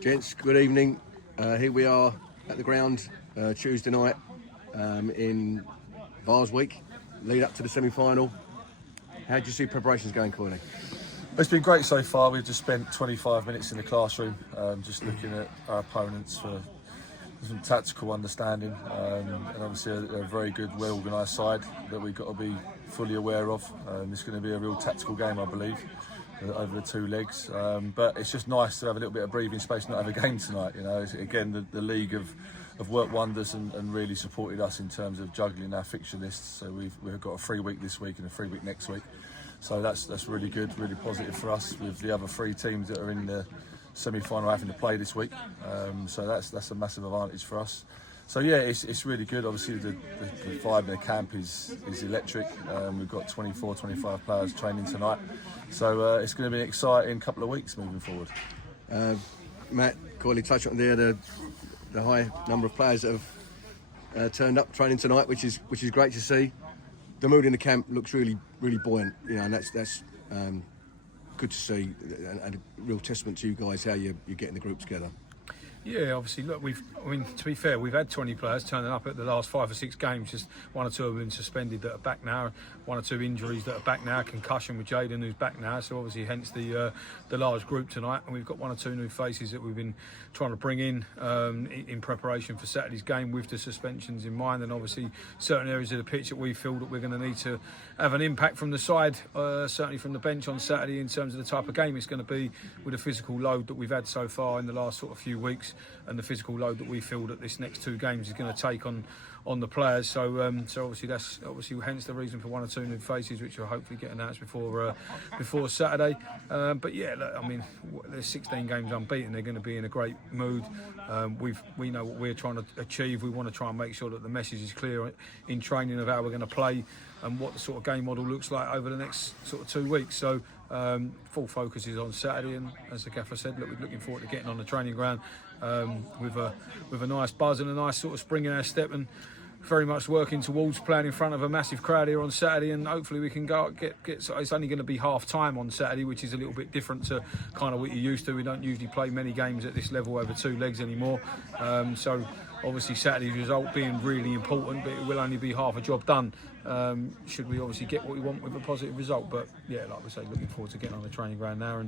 Gents, good evening. Here we are at the ground Tuesday night in Vase Week, lead up to the semi-final. How do you see preparations going, Corley? It's been great so far. We've just spent 25 minutes in the classroom just looking at our opponents for some tactical understanding and obviously a very good, well-organised side that we've got to be fully aware of. It's going to be a real tactical game, I believe, over the two legs. But it's just nice to have a little bit of breathing space, not have a game tonight. You know, again, the league have worked wonders and really supported us in terms of juggling our fixture lists. So we've got a free week this week and a free week next week. So that's really good, really positive for us with the other three teams that are in the semi-final having to play this week. So that's a massive advantage for us. So yeah, it's really good. Obviously the vibe in the camp is electric. We've got 24, 25 players training tonight. So it's going to be an exciting couple of weeks moving forward. Matt, Corley touched on there the high number of players that have turned up training tonight, which is great to see. The mood in the camp looks really buoyant, you know, and that's good to see, and a real testament to you guys how you're getting the group together. Yeah, obviously, look, to be fair, we've had 20 players turning up at the last 5 or 6 games. Just one or two have been suspended that are back now. One or two injuries that are back now. Concussion with Jaden, who's back now. So obviously, hence the large group tonight. And we've got one or two new faces that we've been trying to bring in preparation for Saturday's game with the suspensions in mind. And obviously, certain areas of the pitch that we feel that we're going to need to have an impact from the side, certainly from the bench on Saturday in terms of the type of game it's going to be with the physical load that we've had so far in the last sort of few weeks. And the physical load that we feel that this next 2 games is going to take on the players. So obviously that's hence the reason for one or two new faces, which will hopefully get announced before Saturday. But yeah, look, I mean, there's 16 games unbeaten. They're going to be in a great mood. We know what we're trying to achieve. We want to try and make sure that the message is clear in training of how we're going to play and what the sort of game model looks like over the next sort of 2 weeks. So full focus is on Saturday, and as the gaffer said, look, we're looking forward to getting on the training ground with a nice buzz and a nice sort of spring in our step, and very much working towards playing in front of a massive crowd here on Saturday. And hopefully we can go out, get. So it's only going to be half time on Saturday, which is a little bit different to kind of what you're used to. We don't usually play many games at this level over 2 legs anymore. So obviously Saturday's result being really important, but it will only be half a job done should we obviously get what we want with a positive result. But yeah, like we say, looking forward to getting on the training ground now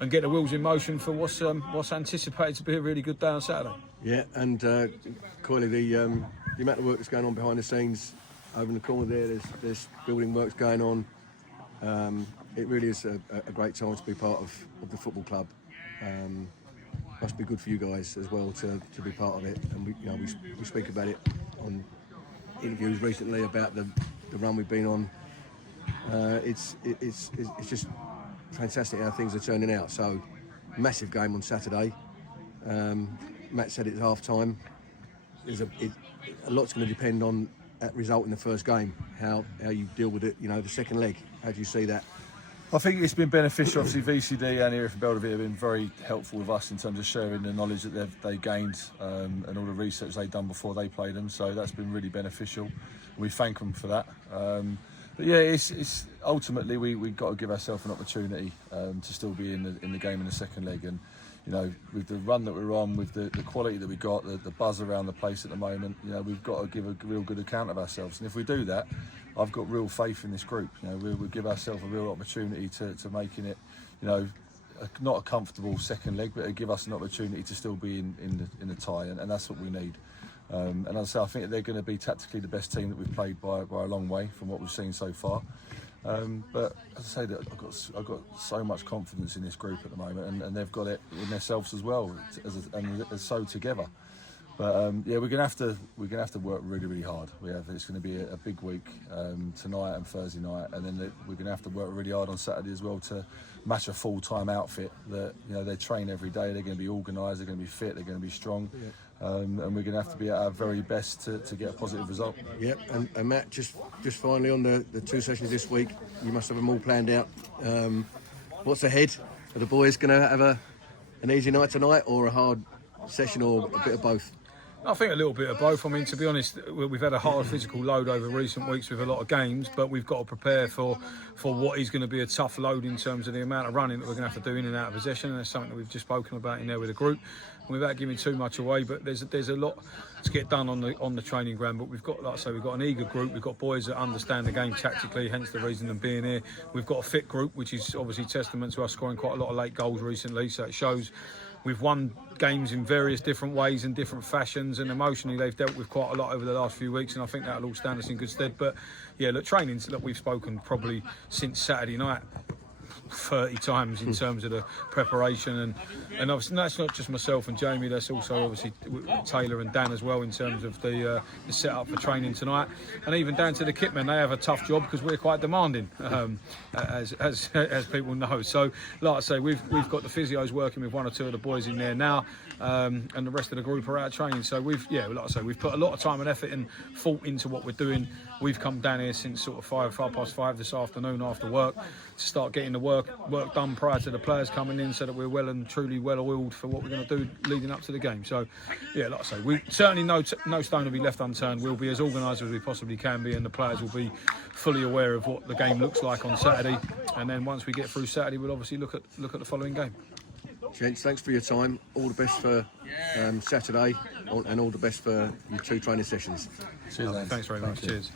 and get the wheels in motion for what's anticipated to be a really good day on Saturday. Yeah, and Corley, the amount of work that's going on behind the scenes over in the corner there's building works going on. It really is a great time to be part of the football club. Must be good for you guys as well to be part of it. And we speak about it on interviews recently about the run we've been on. It's just fantastic how things are turning out. So massive game on Saturday. Matt said it's half time. A lot's going to depend on that result in the first game. How you deal with it. You know, the second leg. How do you see that? I think it's been beneficial. Obviously, VCD and Erith Belvedere have been very helpful with us in terms of sharing the knowledge that they gained and all the research they've done before they played them. So that's been really beneficial. We thank them for that. But yeah, it's ultimately we've got to give ourselves an opportunity to still be in the game in the second leg. And you know, with the run that we're on, with the quality that we got, the buzz around the place at the moment, you know, we've got to give a real good account of ourselves. And if we do that, I've got real faith in this group. You know, we'll give ourselves a real opportunity to making it, you know, not a comfortable second leg, but give us an opportunity to still be in the tie, and that's what we need. And as I say, I think they're going to be tactically the best team that we've played by a long way from what we've seen so far. But as I say, I've got so much confidence in this group at the moment, and they've got it in themselves as well, and so together. But yeah, we're gonna have to work really hard. It's going to be a big week tonight and Thursday night, and then we're going to have to work really hard on Saturday as well to match a full-time outfit. That, you know, they train every day. They're going to be organised. They're going to be fit. They're going to be strong. Yeah. And we're going to have to be at our very best to get a positive result. Yep. And Matt, just finally on the 2 sessions this week, you must have them all planned out. What's ahead? Are the boys going to have an easy night tonight, or a hard session, or a bit of both? I think a little bit of both. I mean, to be honest, we've had a hard physical load over recent weeks with a lot of games, but we've got to prepare for what is going to be a tough load in terms of the amount of running that we're going to have to do in and out of possession, and that's something that we've just spoken about in there with the group, without giving too much away. But there's a lot to get done on the training ground. But we've got, like I say, we've got an eager group. We've got boys that understand the game tactically, hence the reason of being here. We've got a fit group, which is obviously testament to us scoring quite a lot of late goals recently. So it shows. We've won games in various different ways and different fashions, and emotionally they've dealt with quite a lot over the last few weeks, and I think that'll all stand us in good stead. But yeah, look, training's, look, we've spoken probably since Saturday night 30 times in terms of the preparation, and obviously that's not just myself and Jamie, that's also obviously Taylor and Dan as well in terms of the setup for training tonight, and even down to the kitmen. They have a tough job because we're quite demanding, as people know. So like I say, we've got the physios working with one or two of the boys in there now, and the rest of the group are out training. So like I say, we've put a lot of time and effort and thought into what we're doing. We've come down here since sort of 5:05 this afternoon after work to start getting the work done prior to the players coming in, so that we're well and truly well oiled for what we're going to do leading up to the game. So yeah, like I say, we certainly no stone will be left unturned. We'll be as organised as we possibly can be, and the players will be fully aware of what the game looks like on Saturday. And then once we get through Saturday, we'll obviously look at the following game. Gents, thanks for your time. All the best for Saturday, and all the best for your 2 training sessions. Cheers, Thanks very much. Cheers.